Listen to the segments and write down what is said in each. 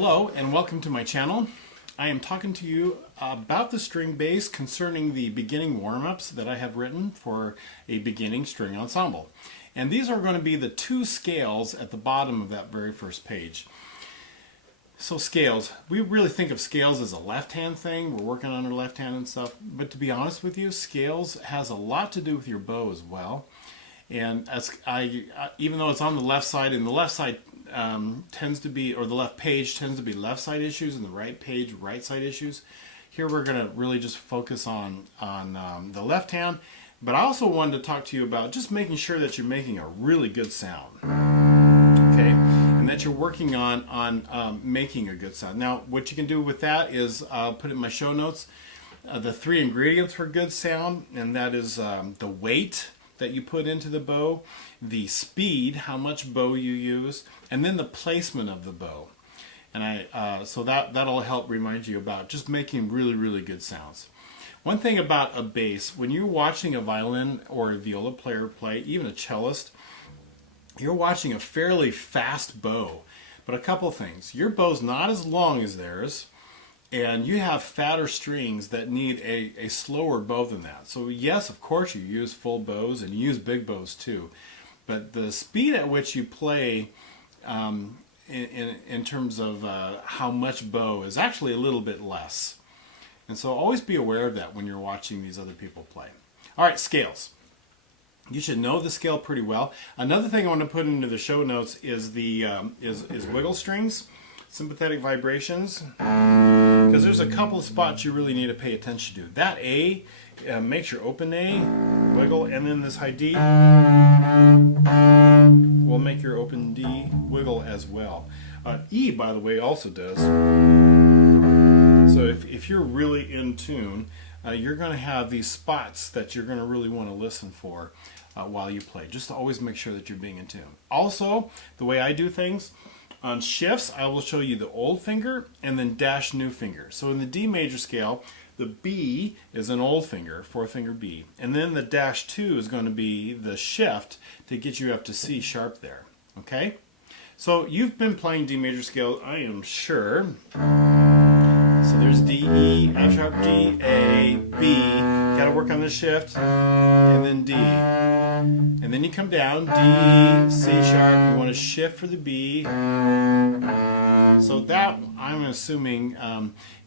Hello and welcome to my channel. I am talking to you about the string bass concerning the beginning warm-ups that I have written for a beginning string ensemble. And these are going to be the two scales at the bottom of that very first page. So scales, we really think of scales as a left-hand thing. We're working on our left hand and stuff. But to be honest with you, scales has a lot to do with your bow as well. And as even though it's on the left side, and the left side tends to be, or the left page tends to be left side issues, and the right page right side issues. Here we're going to really just focus on the left hand. But I also wanted to talk to you about just making sure that you're making a really good sound, okay, and that you're working on making a good sound. Now, what you can do with that is put it in my show notes. The 3 ingredients for good sound, and that is the weight that you put into the bow, the speed, how much bow you use, and then the placement of the bow. And so that'll help remind you about just making really good sounds. One thing about a bass, when you're watching a violin or a viola player play, even a cellist, you're watching a fairly fast bow. But a couple things, your bow's not as long as theirs, and you have fatter strings that need a slower bow than that. So yes, of course you use full bows and you use big bows too. But the speed at which you play in terms of how much bow is actually a little bit less. And so always be aware of that when you're watching these other people play. All right, scales. You should know the scale pretty well. Another thing I want to put into the show notes is the is wiggle strings, sympathetic vibrations, because there's a couple of spots you really need to pay attention to. That A makes your open A wiggle, and then this high D will make your open D wiggle as well. E, by the way, also does. So if you're really in tune, you're going to have these spots that you're going to really want to listen for while you play. Just to always make sure that you're being in tune. Also, the way I do things, on shifts, I will show you the old finger and then dash new finger. So in the D major scale, the B is an old finger, 4th finger B. And then the dash 2 is going to be the shift to get you up to C sharp there. Okay? So you've been playing D major scale, I am sure. So there's D, E, A sharp, G, A, B. Got to work on the shift, and then D. And then you come down, D, C sharp. You want to shift for the B. So that, I'm assuming,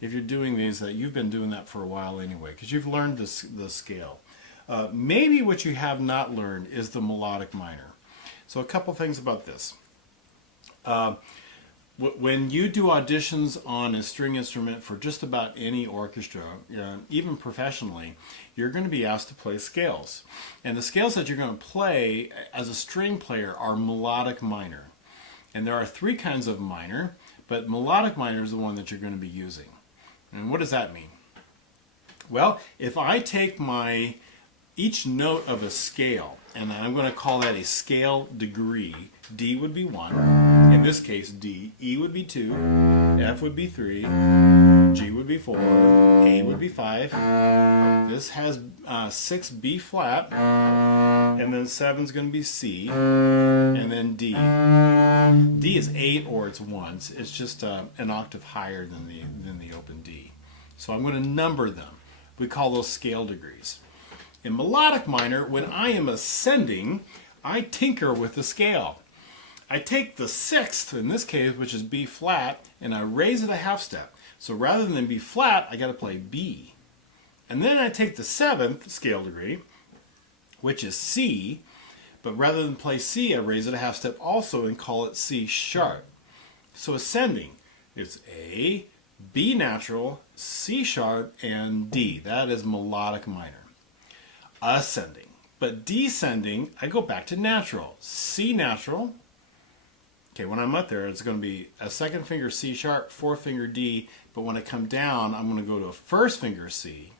if you're doing these, that you've been doing that for a while anyway, because you've learned the scale. Maybe what you have not learned is the melodic minor. So a couple things about this. When you do auditions on a string instrument for just about any orchestra, even professionally, you're going to be asked to play scales. And the scales that you're going to play as a string player are melodic minor. And there are 3 kinds of minor, but melodic minor is the one that you're going to be using. And what does that mean? Well, if I take each note of a scale, and I'm going to call that a scale degree. D would be 1, in this case D. E would be 2, F would be 3, G would be 4, A would be 5. This has 6 B flat, and then 7 is going to be C, and then D. D is 8 or it's 1. It's just an octave higher than the open D. So I'm going to number them. We call those scale degrees. In melodic minor, when I am ascending, I tinker with the scale. I take the 6th, in this case, which is B flat, and I raise it a half step. So rather than B flat, I got to play B. And then I take the 7th scale degree, which is C, but rather than play C, I raise it a half step also and call it C sharp. So ascending is A, B natural, C sharp, and D. That is melodic minor. Ascending. But descending, I go back to natural. C natural. Okay, when I'm up there, it's going to be a 2nd finger C sharp, 4th finger D, but when I come down, I'm going to go to a 1st finger C.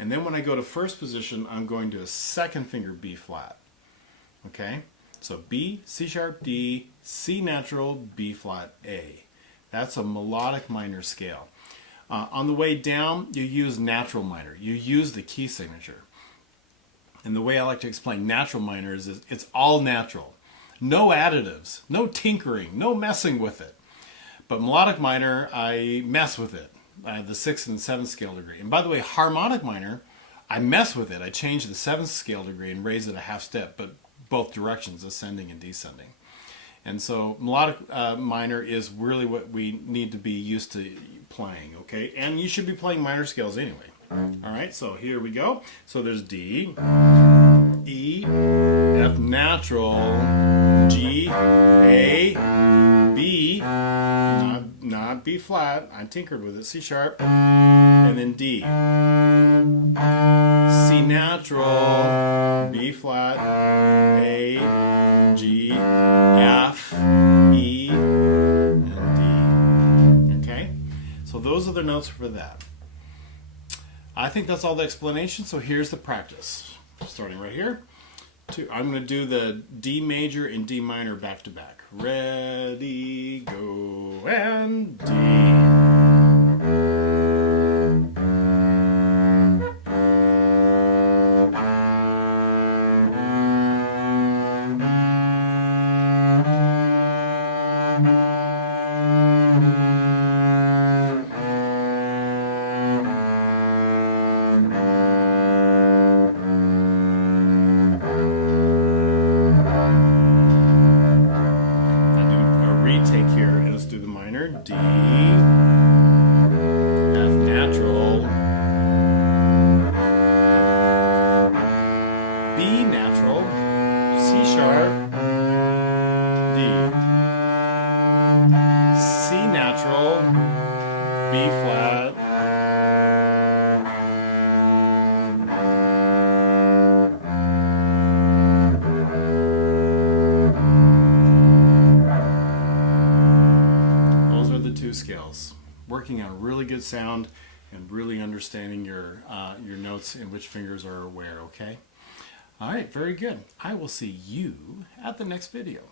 And then when I go to 1st position, I'm going to a 2nd finger B flat. Okay? So B, C sharp, D, C natural, B flat, A. That's a melodic minor scale. On the way down, you use natural minor. You use the key signature. And the way I like to explain natural minor is it's all natural. No additives, no tinkering, no messing with it. But melodic minor, I mess with it. The 6th and 7th scale degree. And by the way, harmonic minor, I mess with it. I change the 7th scale degree and raise it a half step, but both directions, ascending and descending. And so melodic minor is really what we need to be used to playing, okay? And you should be playing minor scales anyway. All right, so here we go. So there's D, E, F natural, G, A, B, not B flat, I tinkered with it, C sharp, and then D. C natural, B flat, A, G, F, E, and D. Okay? So those are the notes for that. I think that's all the explanation, so here's the practice. Starting right here. I'm going to do the D major and D minor back to back. Ready, go, and D. Retake here, and let's do the minor. D, F natural, B natural, C sharp, D, C natural, B flat, scales, working on a really good sound and really understanding your notes and which fingers are where, okay? All right, very good. I will see you at the next video.